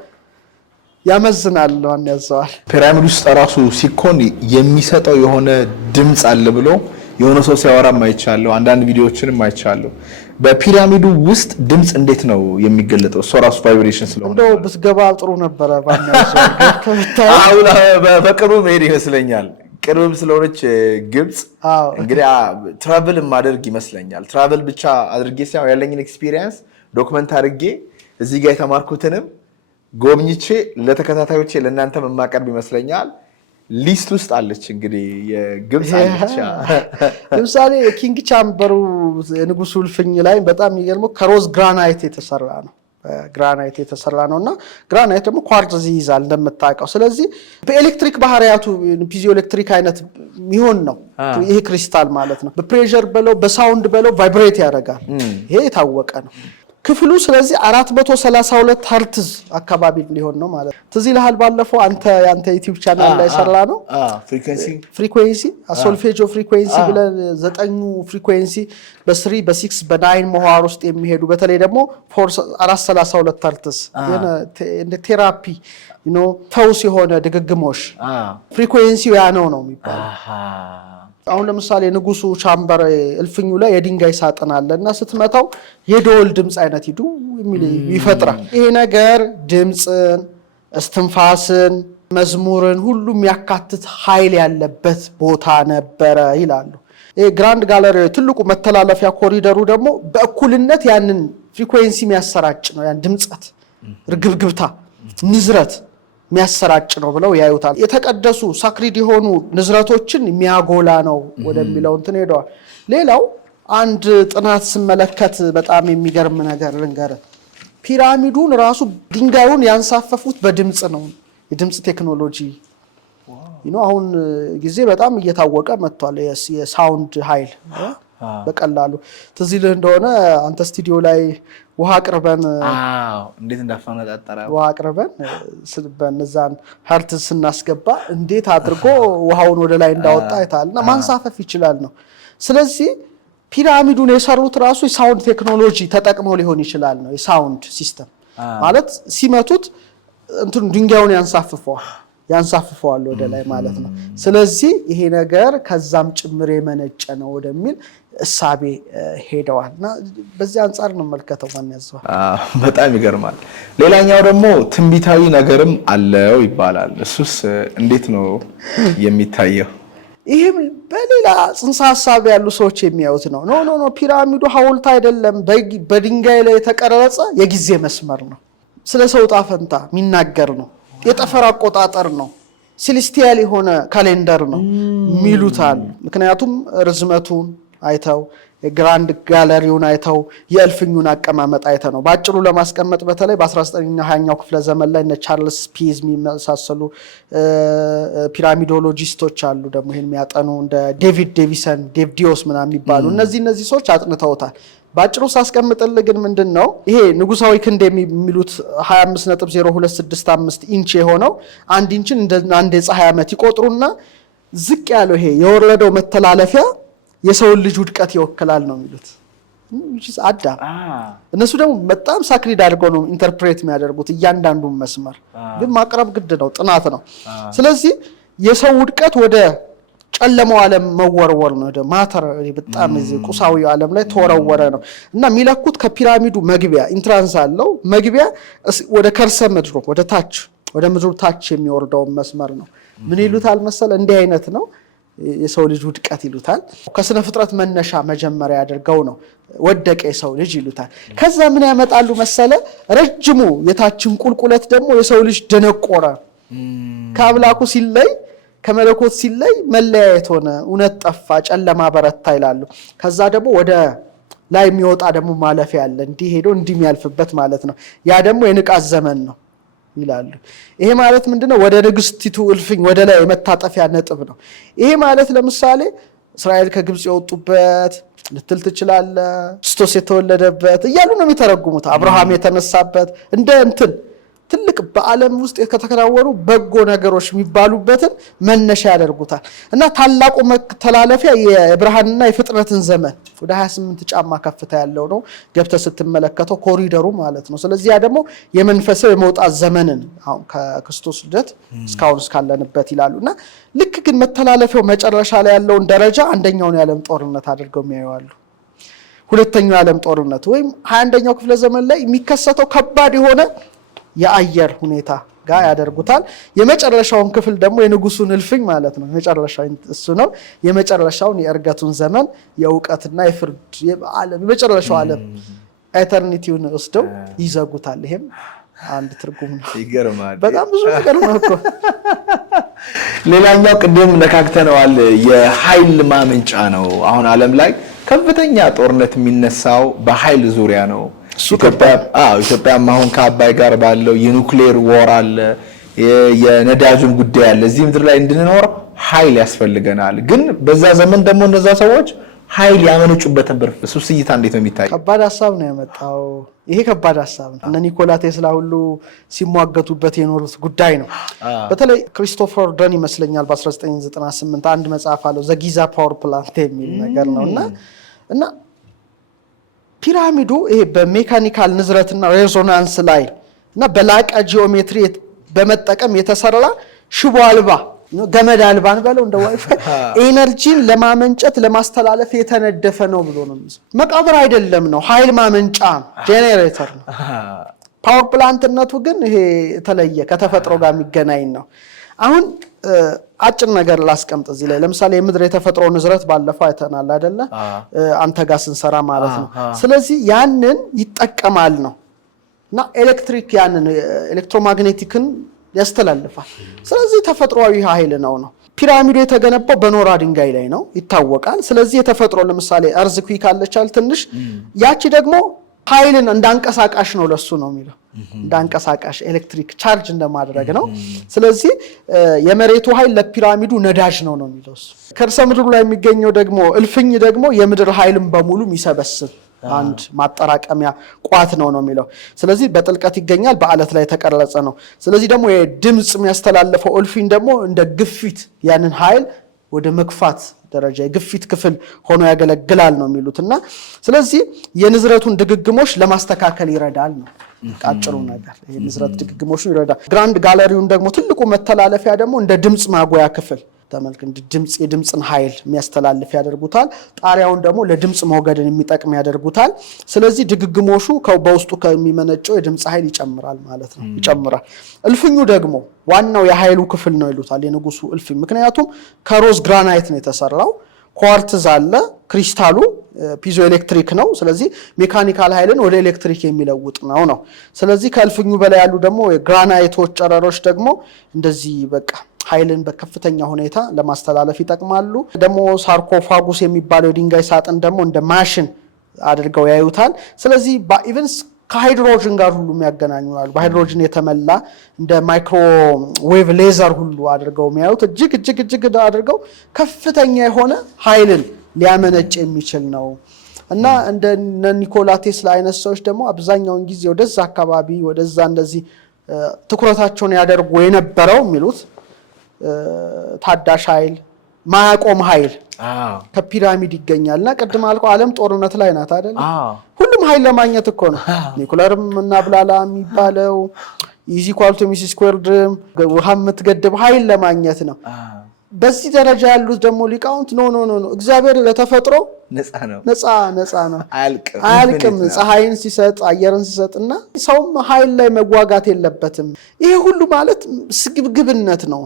ያመዝናል ነው ያዘዋል። ፒራሚድ ውስጥ ራሱ ሲኮን የሚሰጠው የሆነ ድምጽ አለ ብሎ የሆነ ሰው ሲያወራም አይቻለሁ፣ አንዳንድ ቪዲዮዎችንም አይቻለሁ። በፒራሚዱ ውስጥ ድምጽ እንዴት ነው የሚገለጠው? እሱ ራሱ ቫይብሬሽን ስለሆነ እንደው ብትገባ ጥሩ ነበረ። አሁን በቅርቡ መሄድ ይመስለኛል። ቅርብም ስለሆነች ግብጽ እንግዲህ ትራቨል ማድረግ ይመስለኛል። ትራቨል ብቻ አድርጌ ሳይሆን ያለኝን ኤክስፒሪየንስ ዶክመንት አድርጌ እዚህ ጋር የተማርኩትንም ጎብኝቼ ለተከታታዮቼ ለእናንተ መማቀርብ ይመስለኛል። ሊስት ውስጥ አለች እንግዲህ የግብጽ አለች። ለምሳሌ ኪንግ ቻምበሩ የንጉሱ እልፍኝ ላይ በጣም የሚገርመው ከሮዝ ግራናይት የተሰራ ነው። ግራናይት የተሰራ ነውና ግራናይት ደግሞ ኳርትዝ ይይዛል እንደምታውቀው። ስለዚህ በኤሌክትሪክ ባህሪያቱ ፒዞ ኤሌክትሪክ አይነት የሚሆን ነው ይሄ ክሪስታል ማለት ነው። በፕሬሸር በለው በሳውንድ በለው ቫይብሬት ያደርጋል። ይሄ የታወቀ ነው ክፍሉ። ስለዚህ 432 ሀርትዝ አካባቢ ሊሆን ነው ማለት ነው። ትዝ ይልሃል ባለፈው ያንተ ዩቲዩብ ቻናል ላይ ሰራ ነው ፍሪኩዌንሲ ሶልፌጆ ፍሪኩዌንሲ ብለን 9 ፍሪኩዌንሲ በ3 በ6 በ9 መዋር ውስጥ የሚሄዱ በተለይ ደግሞ 432 ሀርትዝ እንደ ቴራፒ ፈውስ የሆነ ድግግሞሽ ፍሪኩዌንሲው ያ ነው የሚባለው። አሁን ለምሳሌ ንጉሱ ቻምበር እልፍኙ ላይ የድንጋይ ሳጥን አለና ስትመታው የደወል ድምጽ አይነት ይፈጥራል። ይሄ ነገር ድምጽን፣ እስትንፋስን፣ መዝሙርን ሁሉ የሚያካትት ኃይል ያለበት ቦታ ነበረ ይላሉ። ይሄ ግራንድ ጋለሪ ትልቁ መተላለፊያ ኮሪደሩ ደግሞ በእኩልነት ያንን ፍሪኩዌንሲ የሚያሰራጭ ነው። ያን ድምጸት፣ ርግብግብታ፣ ንዝረት የሚያሰራጭ ነው ብለው ያዩታል። የተቀደሱ ሳክሪድ የሆኑ ንዝረቶችን የሚያጎላ ነው ወደሚለው እንትን ሄደዋል። ሌላው አንድ ጥናት ስመለከት በጣም የሚገርም ነገር ልንገርህ። ፒራሚዱን ራሱ ድንጋዩን ያንሳፈፉት በድምጽ ነው። የድምጽ ቴክኖሎጂ አሁን ጊዜ በጣም እየታወቀ መጥቷል። የሳውንድ ኃይል በቀላሉ ትዝ ይልህ እንደሆነ አንተ ስቱዲዮ ላይ ውሃ አቅርበን እንዴት እንዳፈነጣጠረ ውሃ አቅርበን በእነዛን ሀርትዝ ስናስገባ እንዴት አድርጎ ውሃውን ወደ ላይ እንዳወጣ አይታልና ማንሳፈፍ ይችላል ነው። ስለዚህ ፒራሚዱን የሰሩት ራሱ የሳውንድ ቴክኖሎጂ ተጠቅመው ሊሆን ይችላል ነው። የሳውንድ ሲስተም ማለት ሲመቱት እንትን ድንጋዩን ያንሳፍፈዋል ወደ ላይ ማለት ነው። ስለዚህ ይሄ ነገር ከዛም ጭምር የመነጨ ነው ወደሚል እሳቤ ሄደዋልና በዚህ አንፃር ነው መልከተው ማን ያዘዋል። በጣም ይገርማል። ሌላኛው ደግሞ ትንቢታዊ ነገርም አለው ይባላል። እሱስ እንዴት ነው የሚታየው? ይሄም በሌላ ጽንሰ ሐሳብ ያሉ ሰዎች የሚያዩት ነው። ኖ ፒራሚዱ ሐውልት አይደለም፣ በድንጋይ ላይ የተቀረጸ የጊዜ መስመር ነው። ስለ ሰው ዕጣ ፈንታ የሚናገር ነው። የጠፈር አቆጣጠር ነው። ሴሌስቲያል የሆነ ካሌንደር ነው ሚሉታል። ምክንያቱም ርዝመቱን አይተው የግራንድ ጋለሪውን አይተው የእልፍኙን አቀማመጥ አይተው ነው ባጭሩ ለማስቀመጥ። በተለይ በ19ኛው 20ኛው ክፍለ ዘመን ላይ እነ ቻርልስ ፒዝ የሚመሳሰሉ ፒራሚዶሎጂስቶች አሉ ደግሞ ይሄን የሚያጠኑ እንደ ዴቪድ ዴቪሰን፣ ዴቭዲዮስ ምናምን የሚባሉ እነዚህ ሰዎች አጥንተውታል። ባጭሩ ሳስቀምጥልህ ግን ምንድነው ይሄ ንጉሳዊ ክንድ የሚሉት 25.0265 ኢንች የሆነው 1 ኢንችን እንደ አንድ የፀሐይ ዓመት ይቆጥሩና ዝቅ ያለው ይሄ የወረደው መተላለፊያ የሰው ልጅ ውድቀት ይወክላል ነው የሚሉት። አዳም እነሱ ደግሞ በጣም ሳክሪድ አድርገው ነው ኢንተርፕሬት የሚያደርጉት እያንዳንዱን መስመር። ግን ማቅረብ ግድ ነው፣ ጥናት ነው። ስለዚህ የሰው ውድቀት ወደ ጨለማው ዓለም መወርወር ነው። ማተር በጣም እዚህ ቁሳዊው ዓለም ላይ ተወረወረ ነው እና የሚለኩት ከፒራሚዱ መግቢያ ኢንትራንስ አለው። መግቢያ ወደ ከርሰ ምድሩ ወደ ታች ወደ ምድሩ ታች የሚወርደው መስመር ነው። ምን ይሉታል መሰለ? እንዲህ አይነት ነው የሰው ልጅ ውድቀት ይሉታል። ከስነ ፍጥረት መነሻ መጀመሪያ ያደርገው ነው ወደቀ የሰው ልጅ ይሉታል። ከዛ ምን ያመጣሉ መሰለ? ረጅሙ የታችን ቁልቁለት ደግሞ የሰው ልጅ ደነቆረ፣ ከአምላኩ ሲለይ ከመለኮት ሲለይ መለያየት ሆነ፣ እውነት ጠፋ፣ ጨለማ በረታ ይላሉ። ከዛ ደግሞ ወደ ላይ የሚወጣ ደግሞ ማለፊያ አለ፣ እንዲህ ሄዶ እንዲህ የሚያልፍበት ማለት ነው። ያ ደግሞ የንቃት ዘመን ነው ይላሉ። ይሄ ማለት ምንድነው? ወደ ንግስቲቱ እልፍኝ ወደ ላይ የመታጠፊያ ነጥብ ነው። ይሄ ማለት ለምሳሌ እስራኤል ከግብጽ የወጡበት ልትል ትችላለህ። ክርስቶስ የተወለደበት እያሉ ነው የሚተረጉሙት። አብርሃም የተነሳበት እንደ እንትን ትልቅ በዓለም ውስጥ ከተከናወኑ በጎ ነገሮች የሚባሉበትን መነሻ ያደርጉታል። እና ታላቁ መተላለፊያ የብርሃንና የፍጥረትን ዘመን ወደ 28 ጫማ ከፍታ ያለው ነው ገብተህ ስትመለከተው ኮሪደሩ ማለት ነው። ስለዚህ ያ ደግሞ የመንፈሳዊ የመውጣት ዘመንን አሁን ከክርስቶስ ልደት እስካሁን እስካለንበት ይላሉ። እና ልክ ግን መተላለፊያው መጨረሻ ላይ ያለውን ደረጃ አንደኛውን የዓለም ጦርነት አድርገው የሚያዩዋሉ። ሁለተኛው የዓለም ጦርነት ወይም 21ኛው ክፍለ ዘመን ላይ የሚከሰተው ከባድ የሆነ የአየር ሁኔታ ጋር ያደርጉታል። የመጨረሻውን ክፍል ደግሞ የንጉሱን እልፍኝ ማለት ነው። የመጨረሻው እሱ ነው። የመጨረሻውን የእርገቱን ዘመን የእውቀትና የፍርድ የመጨረሻው ዓለም ኤተርኒቲውን ወስደው ይዘጉታል። ይሄም አንድ ትርጉም ነው። ይገርማል። በጣም ብዙ ነገር ነው እኮ። ሌላኛው ቅድም ነካክተነዋል፣ የኃይል ማመንጫ ነው። አሁን ዓለም ላይ ከፍተኛ ጦርነት የሚነሳው በኃይል ዙሪያ ነው። ኢትዮጵያም አሁን ከአባይ ጋር ባለው የኑክሌር ወር አለ፣ የነዳጁን ጉዳይ አለ። እዚህ ምድር ላይ እንድንኖር ኃይል ያስፈልገናል። ግን በዛ ዘመን ደግሞ እነዛ ሰዎች ኃይል ያመነጩበትን ብር እሱስ እይታ እንዴት ነው የሚታየው? ከባድ ሀሳብ ነው ያመጣው። ይሄ ከባድ ሀሳብ ነው። እነ ኒኮላ ቴስላ ሁሉ ሲሟገቱበት የኖሩት ጉዳይ ነው። በተለይ ክሪስቶፈር ደን ይመስለኛል በ1998 አንድ መጽሐፍ አለው ዘጊዛ ፓወር ፕላንት የሚል ነገር ነው እና ፒራሚዱ ይሄ በሜካኒካል ንዝረትና ሬዞናንስ ላይ እና በላቀ ጂኦሜትሪ በመጠቀም የተሰራ ሽቦ አልባ ገመድ አልባን በለው እንደ ዋይፋይ ኤነርጂን ለማመንጨት ለማስተላለፍ የተነደፈ ነው ብሎ ነው። መቃብር አይደለም ነው፣ ኃይል ማመንጫ ጄኔሬተር ነው። ፓወር ፕላንትነቱ ግን ይሄ የተለየ ከተፈጥሮ ጋር የሚገናኝ ነው። አሁን አጭር ነገር ላስቀምጥ እዚህ ላይ። ለምሳሌ የምድር የተፈጥሮ ንዝረት ባለፈው አይተናል አይደለ? አንተ ጋር ስንሰራ ማለት ነው። ስለዚህ ያንን ይጠቀማል ነው እና ኤሌክትሪክ ያንን ኤሌክትሮማግኔቲክን ያስተላልፋል። ስለዚህ ተፈጥሯዊ ኃይል ነው። ፒራሚዱ የተገነባው በኖራ ድንጋይ ላይ ነው ይታወቃል። ስለዚህ የተፈጥሮ ለምሳሌ እርዝኩዊክ አለቻል ትንሽ ያቺ ደግሞ ኃይልን እንዳንቀሳቃሽ ነው ለሱ ነው የሚለው እንዳንቀሳቃሽ ኤሌክትሪክ ቻርጅ እንደማድረግ ነው። ስለዚህ የመሬቱ ኃይል ለፒራሚዱ ነዳጅ ነው የሚለው እሱ። ከርሰ ምድሩ ላይ የሚገኘው ደግሞ እልፍኝ ደግሞ የምድር ኃይልን በሙሉ የሚሰበስብ አንድ ማጠራቀሚያ ቋት ነው የሚለው። ስለዚህ በጥልቀት ይገኛል፣ በአለት ላይ የተቀረጸ ነው። ስለዚህ ደግሞ የድምጽ የሚያስተላልፈው እልፍኝ ደግሞ እንደ ግፊት ያንን ኃይል ወደ መግፋት ደረጃ የግፊት ክፍል ሆኖ ያገለግላል ነው የሚሉትና ስለዚህ የንዝረቱን ድግግሞሽ ለማስተካከል ይረዳል ነው አጭሩ ነገር። የንዝረት ድግግሞሹ ይረዳል። ግራንድ ጋለሪውን ደግሞ ትልቁ መተላለፊያ ደግሞ እንደ ድምጽ ማጉያ ክፍል ተመልክ እንደ ድምጽ የድምጽን ኃይል የሚያስተላልፍ ያደርጉታል። ጣሪያውን ደግሞ ለድምጽ ሞገድን የሚጠቅም ያደርጉታል። ስለዚህ ድግግሞሹ በውስጡ ከሚመነጨው የድምጽ ኃይል ይጨምራል ማለት ነው ይጨምራል። እልፍኙ ደግሞ ዋናው የኃይሉ ክፍል ነው ይሉታል የንጉሱ እልፍኝ። ምክንያቱም ከሮዝ ግራናይት ነው የተሰራው። ኳርትዝ አለ፣ ክሪስታሉ ፒዞ ኤሌክትሪክ ነው። ስለዚህ ሜካኒካል ኃይልን ወደ ኤሌክትሪክ የሚለውጥ ነው። ስለዚህ ከእልፍኙ በላይ ያሉ ደግሞ የግራናይቶች ጨረሮች ደግሞ እንደዚህ በቃ ኃይልን በከፍተኛ ሁኔታ ለማስተላለፍ ይጠቅማሉ። ደግሞ ሳርኮፋጉስ የሚባለው የድንጋይ ሳጥን ደግሞ እንደ ማሽን አድርገው ያዩታል። ስለዚህ ኢቨንስ ከሃይድሮጅን ጋር ሁሉ የሚያገናኙናሉ። በሃይድሮጅን የተመላ እንደ ማይክሮዌቭ ሌዘር ሁሉ አድርገው የሚያዩት እጅግ አድርገው ከፍተኛ የሆነ ኃይልን ሊያመነጭ የሚችል ነው እና እንደ ኒኮላ ቴስላ አይነት ሰዎች ደግሞ አብዛኛውን ጊዜ ወደዛ አካባቢ ወደዛ እንደዚህ ትኩረታቸውን ያደርጉ የነበረው የሚሉት ታዳሽ ኃይል ማያቆም ኃይል ከፒራሚድ ይገኛልና ቅድም አልከው ዓለም ጦርነት ላይ ናት አይደል? ሁሉም ኃይል ለማግኘት እኮ ነው። ኒኩለርም እና ብላላ የሚባለው ኢዚ ኳልቱ ሚሲ ስኩዌርድ ውሃ የምትገድብ ኃይል ለማግኘት ነው። በዚህ ደረጃ ያሉት ደግሞ ሊቃውንት ኖ እግዚአብሔር ለተፈጥሮ ነፃ ነው አያልቅም። ፀሐይን ሲሰጥ አየርን ሲሰጥና ሰውም ኃይል ላይ መዋጋት የለበትም። ይሄ ሁሉ ማለት ስግብግብነት ነው።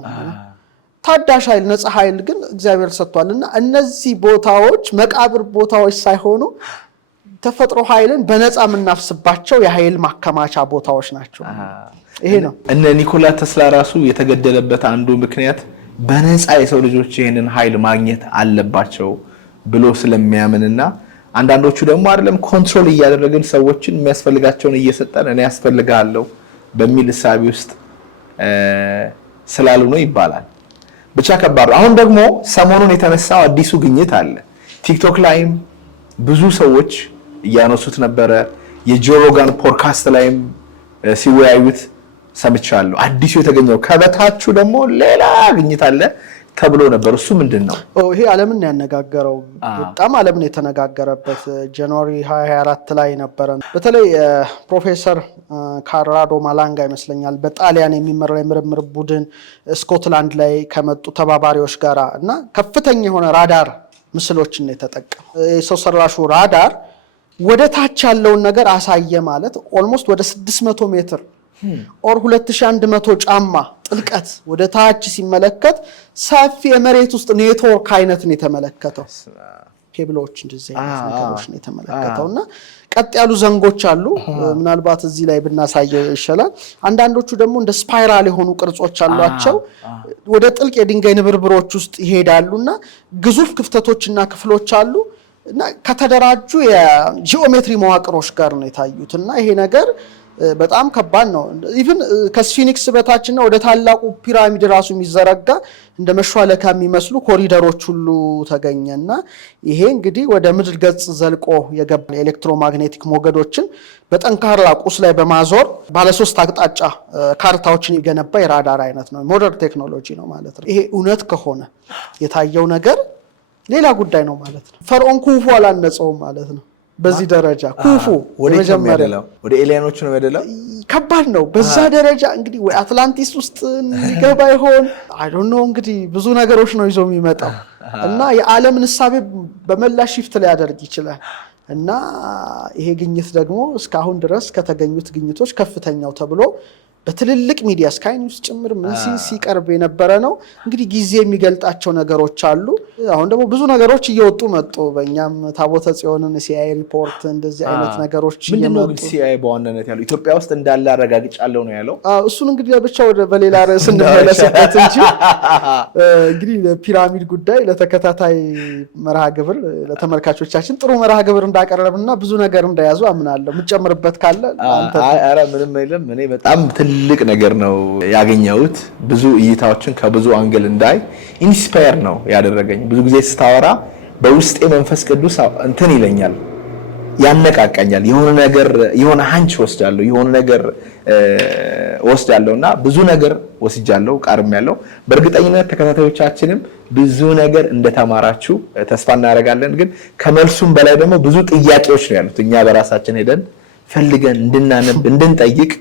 ታዳሽ ኃይል ነፃ ኃይል ግን እግዚአብሔር ሰጥቷልና እነዚህ ቦታዎች መቃብር ቦታዎች ሳይሆኑ ተፈጥሮ ኃይልን በነፃ የምናፍስባቸው የኃይል ማከማቻ ቦታዎች ናቸው። ይሄ ነው። እነ ኒኮላ ቴስላ ራሱ የተገደለበት አንዱ ምክንያት በነፃ የሰው ልጆች ይሄንን ኃይል ማግኘት አለባቸው ብሎ ስለሚያምንና አንዳንዶቹ ደግሞ አይደለም ኮንትሮል እያደረግን ሰዎችን የሚያስፈልጋቸውን እየሰጠን እኔ ያስፈልጋለሁ በሚል ሐሳብ ውስጥ ስላሉ ነው ይባላል። ብቻ ከባድ። አሁን ደግሞ ሰሞኑን የተነሳው አዲሱ ግኝት አለ። ቲክቶክ ላይም ብዙ ሰዎች እያነሱት ነበረ። የጆ ሮጋን ፖድካስት ላይም ሲወያዩት ሰምቻለሁ። አዲሱ የተገኘው ከበታቹ ደግሞ ሌላ ግኝት አለ ተብሎ ነበር። እሱ ምንድነው? ይሄ ዓለምን ያነጋገረው በጣም ዓለምን የተነጋገረበት ጃንዋሪ 2024 ላይ ነበረ። በተለይ ፕሮፌሰር ካራዶ ማላንጋ ይመስለኛል በጣሊያን የሚመራው የምርምር ቡድን ስኮትላንድ ላይ ከመጡ ተባባሪዎች ጋራ እና ከፍተኛ የሆነ ራዳር ምስሎችን የተጠቀመው የሰው ሰራሹ ራዳር ወደ ታች ያለውን ነገር አሳየ ማለት ኦልሞስት ወደ 600 ሜትር ኦር 2100 ጫማ ጥልቀት ወደ ታች ሲመለከት ሰፊ የመሬት ውስጥ ኔትወርክ አይነትን የተመለከተው ኬብሎች እንደዚህ አይነት ነገሮች ነው የተመለከተውና ቀጥ ያሉ ዘንጎች አሉ። ምናልባት እዚህ ላይ ብናሳየው ይሻላል። አንዳንዶቹ ደግሞ እንደ ስፓይራል የሆኑ ቅርጾች አሏቸው። ወደ ጥልቅ የድንጋይ ንብርብሮች ውስጥ ይሄዳሉና ግዙፍ ክፍተቶችና ክፍሎች አሉ እና ከተደራጁ የጂኦሜትሪ መዋቅሮች ጋር ነው የታዩትና ይሄ ነገር በጣም ከባድ ነው። ኢቭን ከስፊኒክስ በታችና ወደ ታላቁ ፒራሚድ ራሱ የሚዘረጋ እንደ መሿለካ የሚመስሉ ኮሪደሮች ሁሉ ተገኘና ይሄ እንግዲህ ወደ ምድር ገጽ ዘልቆ የገባ ኤሌክትሮማግኔቲክ ሞገዶችን በጠንካራ ቁስ ላይ በማዞር ባለ 3 አቅጣጫ ካርታዎችን የገነባ የራዳር አይነት ነው። ሞደርን ቴክኖሎጂ ነው ማለት ነው። ይሄ እውነት ከሆነ የታየው ነገር ሌላ ጉዳይ ነው ማለት ነው። ፈርዖን ኩፉ አላነጸውም ማለት ነው። በዚህ ደረጃ ኩፉ ወደ ኤሊያኖች ነው የደለው። ከባድ ነው። በዛ ደረጃ እንግዲህ ወይ አትላንቲስ ውስጥ ሊገባ ይሆን አይ ዶንት ኖ። እንግዲህ ብዙ ነገሮች ነው ይዞ የሚመጣው እና የዓለምን ሕሳቤ በመላ ሽፍት ላይ ያደርግ ይችላል እና ይሄ ግኝት ደግሞ እስካሁን ድረስ ከተገኙት ግኝቶች ከፍተኛው ተብሎ በትልልቅ ሚዲያ ስካይ ኒውስ ጭምር ምን ሲቀርብ የነበረ ነው። እንግዲህ ጊዜ የሚገልጣቸው ነገሮች አሉ። አሁን ደግሞ ብዙ ነገሮች እየወጡ መጡ። በእኛም ታቦተ ጽዮንን ሲአይ ሪፖርት እንደዚህ አይነት ነገሮች ምንድነው ግን ሲአይ በዋናነት ያለው ኢትዮጵያ ውስጥ እንዳለ አረጋግጫለሁ ነው ያለው። እሱን እንግዲህ ብቻ ወደ በሌላ ርዕስ እንመለስበት እንጂ እንግዲህ ለፒራሚድ ጉዳይ ለተከታታይ መርሃ ግብር ለተመልካቾቻችን ጥሩ መርሃ ግብር እንዳቀረብና ብዙ ነገር እንደያዙ አምናለሁ። የምትጨምርበት ካለ አንተ። ኧረ ምንም አይደለም። እኔ በጣም ትልቅ ነገር ነው ያገኘሁት። ብዙ እይታዎችን ከብዙ አንግል እንዳይ ኢንስፓየር ነው ያደረገኝ። ብዙ ጊዜ ስታወራ በውስጤ መንፈስ ቅዱስ እንትን ይለኛል፣ ያነቃቃኛል። የሆነ ነገር የሆነ ሃንች ወስጃለሁ፣ የሆነ ነገር ወስጃለሁና ብዙ ነገር ወስጃለሁ፣ ቃርሜያለሁ። በእርግጠኝነት ተከታታዮቻችንም ብዙ ነገር እንደተማራችሁ ተስፋ እናደርጋለን። ግን ከመልሱም በላይ ደግሞ ብዙ ጥያቄዎች ነው ያሉት። እኛ በራሳችን ሄደን ፈልገን እንድናነብ፣ እንድንጠይቅ፣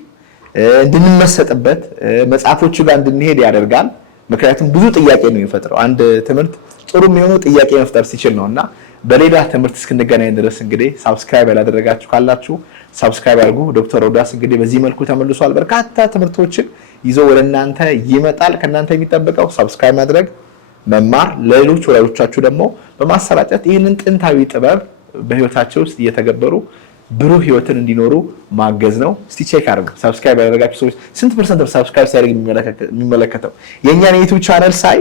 እንድንመሰጥበት መጽሐፎቹ ጋር እንድንሄድ ያደርጋል። ምክንያቱም ብዙ ጥያቄ ነው የሚፈጥረው። አንድ ትምህርት ጥሩ የሚሆነው ጥያቄ መፍጠር ሲችል ነውና በሌላ ትምህርት እስክንገናኝ ድረስ እንግዲህ ሳብስክራይብ ያላደረጋችሁ ካላችሁ ሳብስክራይብ አድርጉ። ዶክተር ሮዳስ እንግዲህ በዚህ መልኩ ተመልሷል። በርካታ ትምህርቶችን ይዞ ወደ እናንተ ይመጣል። ከእናንተ የሚጠበቀው ሳብስክራይብ ማድረግ፣ መማር፣ ለሌሎች ወላጆቻችሁ ደግሞ በማሰራጨት ይህንን ጥንታዊ ጥበብ በህይወታቸው ውስጥ እየተገበሩ ብሩህ ህይወትን እንዲኖሩ ማገዝ ነው። እስቲ ቼክ አድርጉ። ሳብስክራይብ ያደረጋችሁ ሰዎች ስንት ፐርሰንት ሳብስክራይብ ሲያደርግ የሚመለከተው የኛን የዩቲዩብ ቻናል ሳይ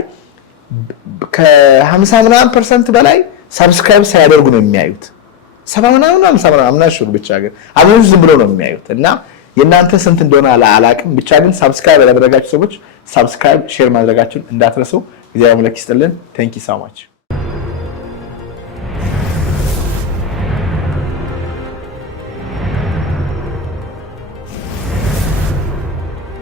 ከ50% በላይ ሳብስክራይብ ሳያደርጉ ነው የሚያዩት። 70 ምናምን ብቻ ግን አብዛኞቹ ዝም ብሎ ነው የሚያዩት እና የእናንተ ስንት እንደሆነ አላቅም። ብቻ ግን ሳብስክራይብ ያደረጋችሁ ሰዎች ሳብስክራይብ፣ ሼር ማድረጋችሁን እንዳትረሱ። እግዚአብሔር ይመስገን። ቴንክ ዩ ሶ ማች